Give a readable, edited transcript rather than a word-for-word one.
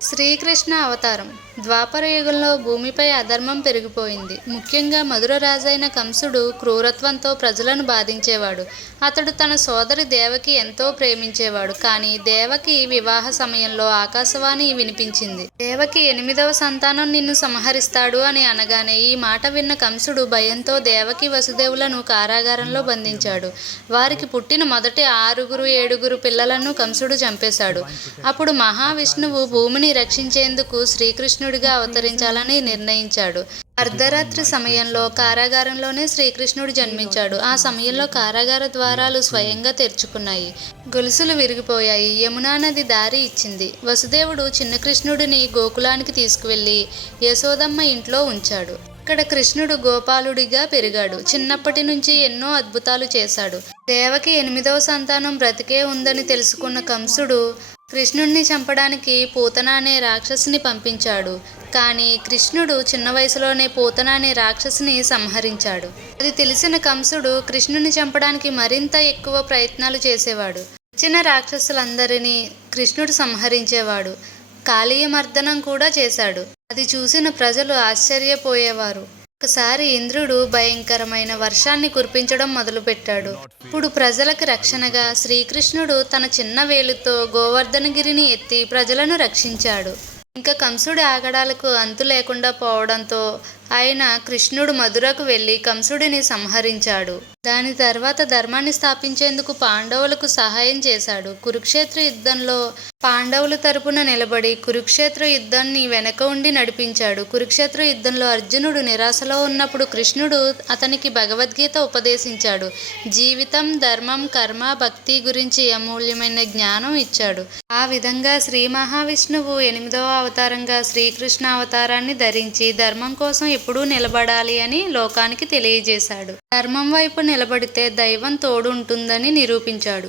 శ్రీకృష్ణ అవతారం. ద్వాపర యుగంలో భూమిపై అధర్మం పెరిగిపోయింది. ముఖ్యంగా మధుర రాజైన కంసుడు క్రూరత్వంతో ప్రజలను బాధించేవాడు. అతడు తన సోదరి దేవకి ఎంతో ప్రేమించేవాడు. కానీ దేవకి వివాహ సమయంలో ఆకాశవాణి వినిపించింది. దేవకి 8వ సంతానం నిన్ను సంహరిస్తాడు అని అనగానే ఈ మాట విన్న కంసుడు భయంతో దేవకి వసుదేవులను కారాగారంలో బంధించాడు. వారికి పుట్టిన మొదటి 6-7 పిల్లలను కంసుడు చంపేశాడు. అప్పుడు మహావిష్ణువు భూమిని రక్షించేందుకు శ్రీకృష్ణుడిగా అవతరించాలని నిర్ణయించాడు. అర్ధరాత్రి సమయంలో కారాగారంలోనే శ్రీకృష్ణుడు జన్మించాడు. ఆ సమయంలో కారాగార ద్వారాలు స్వయంగా తెరుచుకున్నాయి. గొలుసులు విరిగిపోయాయి. యమునా నది దారి ఇచ్చింది. వసుదేవుడు చిన్న కృష్ణుడిని గోకులానికి తీసుకువెళ్లి యశోదమ్మ ఇంట్లో ఉంచాడు. ఇక్కడ కృష్ణుడు గోపాలుడిగా పెరిగాడు. చిన్నప్పటి నుంచి ఎన్నో అద్భుతాలు చేశాడు. దేవకి 8వ సంతానం బ్రతికే ఉందని తెలుసుకున్న కంసుడు కృష్ణుడిని చంపడానికి పూతన అనే రాక్షసిని పంపించాడు. కానీ కృష్ణుడు చిన్న వయసులోనే పూతన అనే రాక్షసిని సంహరించాడు. అది తెలిసిన కంసుడు కృష్ణుడిని చంపడానికి మరింత ఎక్కువ ప్రయత్నాలు చేసేవాడు. చిన్న రాక్షసులందరినీ కృష్ణుడు సంహరించేవాడు. కాళీయమర్దనం కూడా చేశాడు. అది చూసిన ప్రజలు ఆశ్చర్యపోయేవారు. ఒకసారి ఇంద్రుడు భయంకరమైన వర్షాన్ని కురిపించడం మొదలుపెట్టాడు. ఇప్పుడు ప్రజలకు రక్షణగా శ్రీకృష్ణుడు తన చిన్న వేలుతో గోవర్ధనగిరిని ఎత్తి ప్రజలను రక్షించాడు. ఇంకా కంసుడి ఆగడాలకు అంతు లేకుండా పోవడంతో ఆయన కృష్ణుడు మధురకు వెళ్లి కంసుడిని సంహరించాడు. దాని తర్వాత ధర్మాన్ని స్థాపించేందుకు పాండవులకు సహాయం చేశాడు. కురుక్షేత్ర యుద్ధంలో పాండవుల తరపున నిలబడి కురుక్షేత్ర యుద్ధాన్ని వెనక ఉండి నడిపించాడు. కురుక్షేత్ర యుద్ధంలో అర్జునుడు నిరాశలో ఉన్నప్పుడు కృష్ణుడు అతనికి భగవద్గీత ఉపదేశించాడు. జీవితం, ధర్మం, కర్మ, భక్తి గురించి అమూల్యమైన జ్ఞానం ఇచ్చాడు. ఆ విధంగా శ్రీ మహావిష్ణువు 8వ అవతారంగా శ్రీకృష్ణ అవతారాన్ని ధరించి ధర్మం కోసం ఎప్పుడూ నిలబడాలి అని లోకానికి తెలియజేశాడు. ధర్మం వైపు నిలబడితే దైవం తోడు ఉంటుందని నిరూపించాడు.